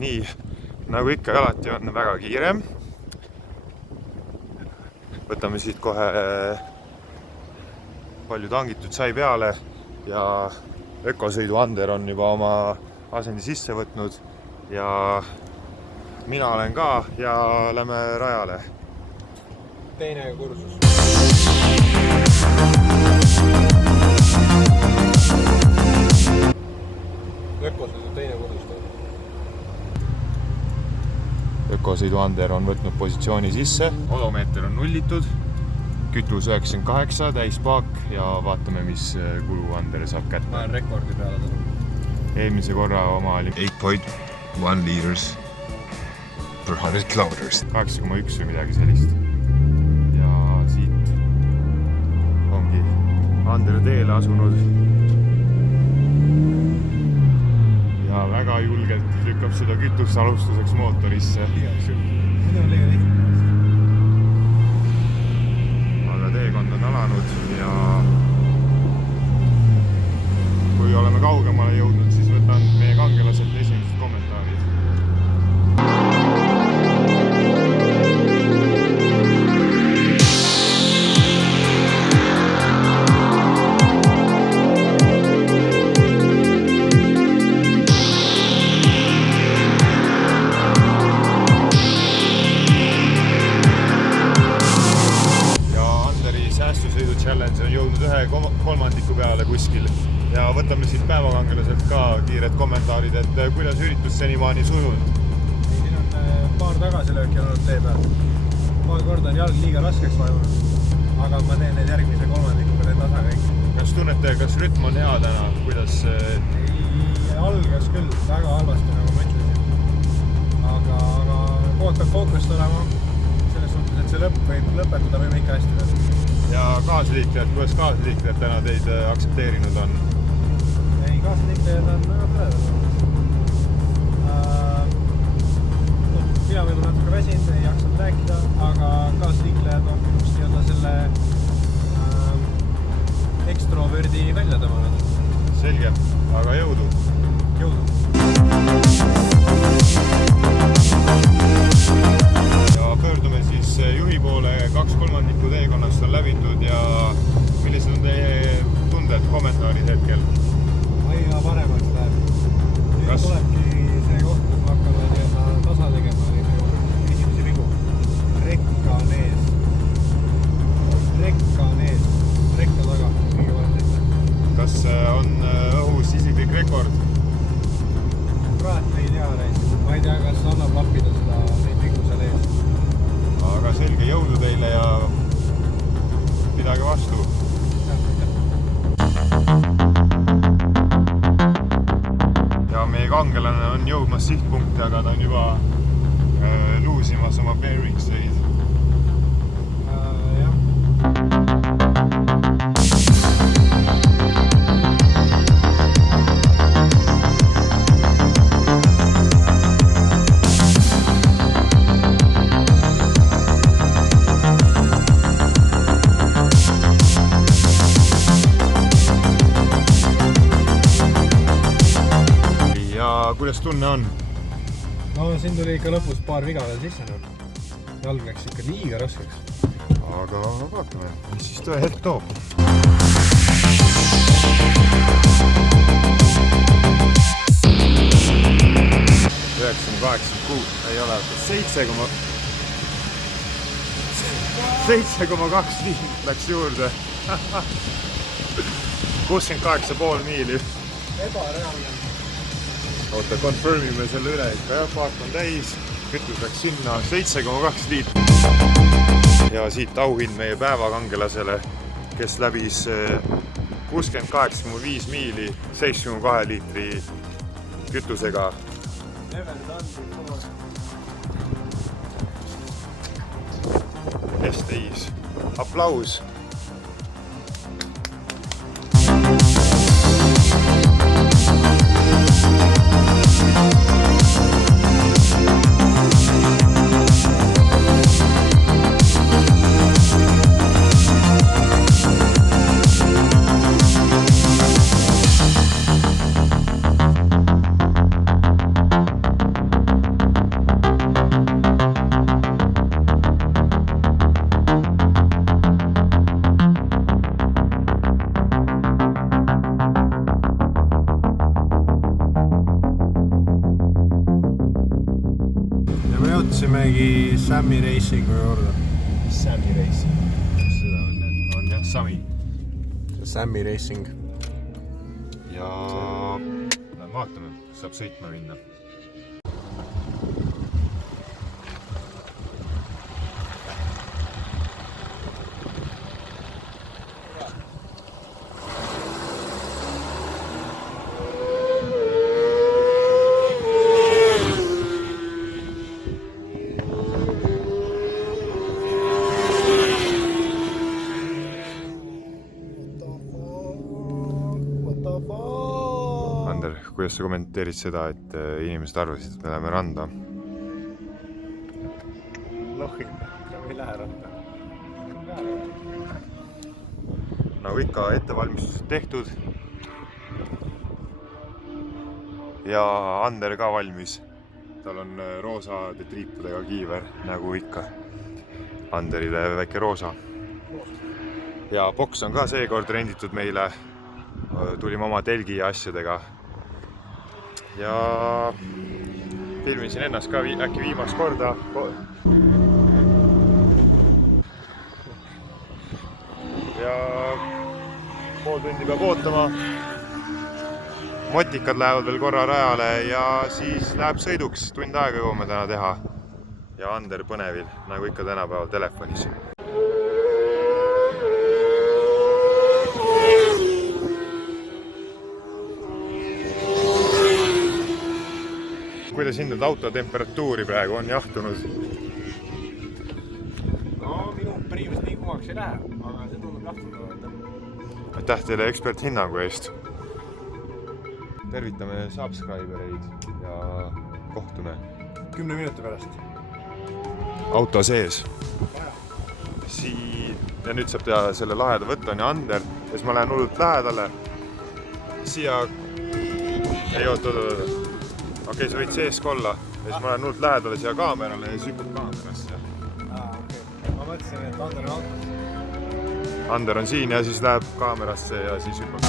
Nii, nagu ikka alati on väga kiire. Võtame siit kohe palju tangitud sai peale ja ökosõidu Ander on juba oma asendi sisse võtnud ja mina olen ka ja lähme rajale. Teine kursus. Ökosõidu teine kursus. Ökosõidu Ander on võtnud positsiooni sisse, odomeeter on nullitud, kütus 98, täispaak ja vaatame, mis kulu Ander saab kätte. Ma olen rekordi peale tulnud. Eelmise korra oma oli 8.1 liters per 100 kilometers. 8,1 või midagi sellist. Ja siit ongi Ander teele asunud. Ja väga julgelt lükkab seda kütust alustuseks mootorisse. Aga teekond on alanud ja kui oleme kaugemale jõudnud, siis võtan meie kangelaselt esimesed kommentaarid. Challenge on jõudnud 1/3 peale kuskil ja võtame siit päevakangelaselt ka kiired kommentaarid, et kuidas üritus senimaani sujunud? Siin on paar tagasilööki olnud tee peal. Paar korda on jalg liiga raskeks vajunud, aga ma teen need järgmise 3/3 teen tasa kõik. Kas tunnete, kas rütm on hea täna? Kuidas? Algas küll väga halvasti, nagu ma ütlesin. Aga kogu peab fookust olema selles suhtes, et see lõpp võib lõpetada võime ikka hästi veel. Ja kaasliiklejad, kuidas kaasliiklejad täna teid aktsepteerinud on? Ei, kaasliiklejad on väga põledad. Mina võib-olla natuke väsinud, ei jaksanud rääkida, aga kaasliiklejad on minust nii-öelda selle ekstrovördi välja tõmmanud. Selge, aga jõudu! Jõudu! Ja pöördume siis juhi poole, 2/3 teekonnast on läbitud ja millised on teie tunded, kommentaarid hetkel? Aina paremaks läheb. Nüüd tulebki see koht, kus ma hakkame tasa tegema esimesi vigu. Rekka on ees. Rekka taga. Kõige varem. Kas on õhus isiklik rekord? Praegu ei tea reis. Ma ei tea, kas annab lappida neid vigu seal ees. Aga selge, jõudu teile ja pidage vastu. Ja meie kangelane on jõudmas sihtpunkti, aga ta on juba luusimas oma bearingseid. Kuidas tunne on? No siin tuli ikka lõpus paar viga veel sisse. Jalg läks ikka liiga raskeks. Aga vaatame, mis siis tõe hetk toob. 9,86 ei ole 7,2 läks juurde. 68,5 miili. Ebareaalne. Oota, confirmime selle üle ikka, jah, paak on täis, kütus läks sinna 7,2 liitrit. Ja siit auhind meie päevakangelasele, kes läbis 68,5 miili 7,2 liitri kütusega. S-täis. Aplaus! jõudsimegi Sammy Racingu juurde. Sammy Racing. Seda on jah, Sami. Sammy Racing. Ja vaatame, saab sõitma minna. Ander, kuidas sa kommenteerid seda, et inimesed arvasid, et me läheme randa? Lohid, me ei lähe randa. Nagu ikka, ettevalmistused tehtud. Ja Ander ka valmis. Tal on roosade triipudega kiiver, nagu ikka. Anderile väike roosa. Ja boks on ka seekord renditud meile. Tulime oma telgi ja asjadega. Ja filmisin ennast ka äkki viimast korda. Ja pool tundi peab ootama. Motikad lähevad veel korra rajale ja siis läheb sõiduks. Tund aega jõuame täna teha. Ja Ander põnevil, nagu ikka tänapäeval telefonis. Kuidas hindad auto temperatuuri praegu, on jahtunud? No minu priimist nii kumaks ei lähe, aga see tundub jahtunud. Aitäh teile eksperthinnangu eest. Tervitame subscribereid ja kohtume 10 minuti pärast. Auto sees. Ja nüüd saab teha selle laheda võtta on ja Ander. Ja siis ma lähen hullult lähedale. Siia... Ei, oota. Okei, sa võid sees olla. Ja siis ma lähen hullult lähedale siia kaamerale ja siis hüppab kaamerasse. Okei. Ma mõtlesin, et Ander on autos. Ander on siin ja siis läheb kaamerasse ja siis hüppab.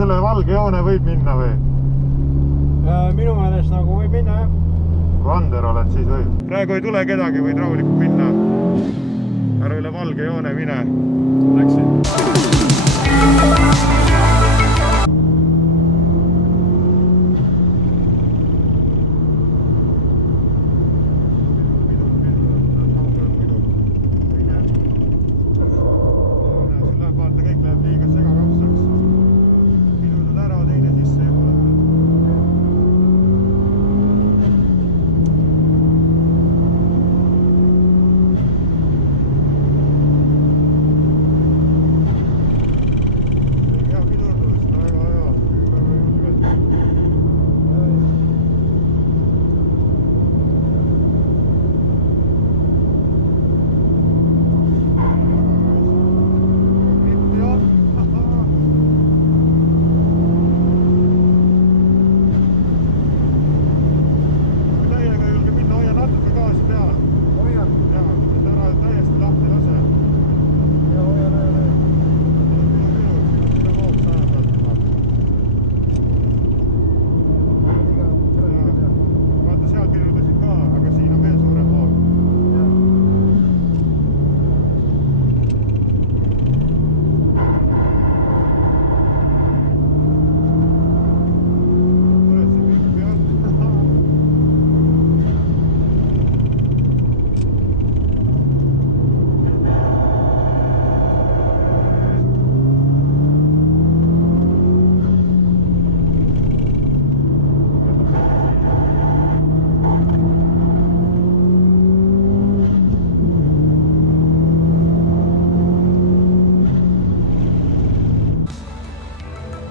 Selle valge joone võib minna või? Minu meelest nagu võib minna, jah. Kui Ander oled, siis võib. Praegu ei tule kedagi, võid rahulikult minna. Ära üle valge joone mine. Läksin.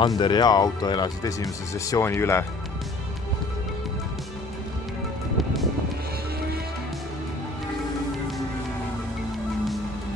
Ander ja auto elasid esimese sessiooni üle.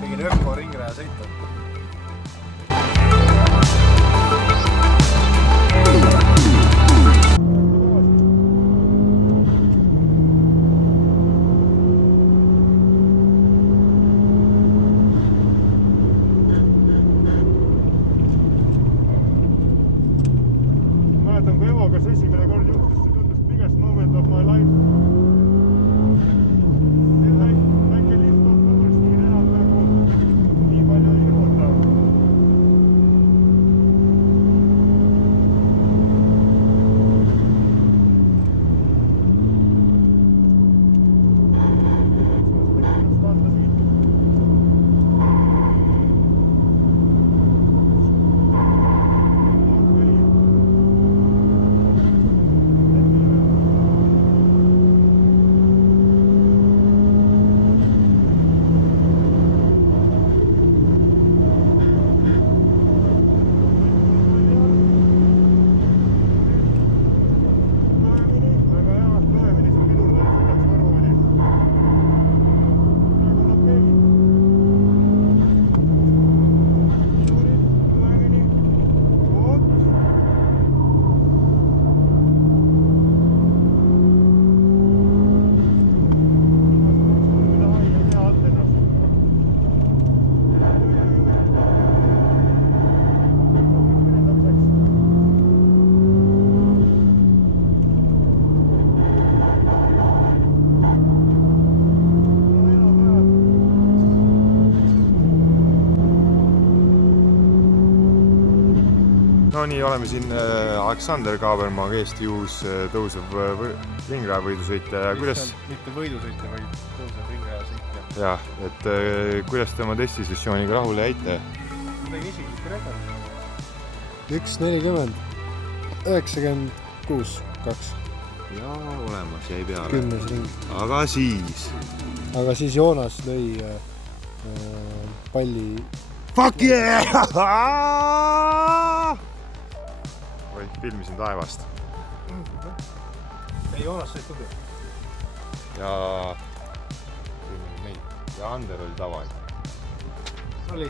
Tegin öko ringraja sõita. Mäletan, kui Evogas esimene kord juhtus, see tundus biggest moment of my life. Väike lift off Oversteer enam nagu nii palju ei ilmuta. No nii, oleme siin Aleksander Kaabermaaga, Eesti uus tõusev ringrajavõidusõitja ja kuidas... Mitte võidusõitja, vaid tõusev ringraja sõitja. Jah, et kuidas te oma testisessiooniga rahule jäite? Tegin isiklik rekord. 1.40, 96, 2. Ja olemas, jäi peale. 10 ring. Aga siis Joonas lõi palli. Fuck yeah! Või filmisin taevast. Ei, Joonas sai tugev. Ja Ander oli tavaline. Oli.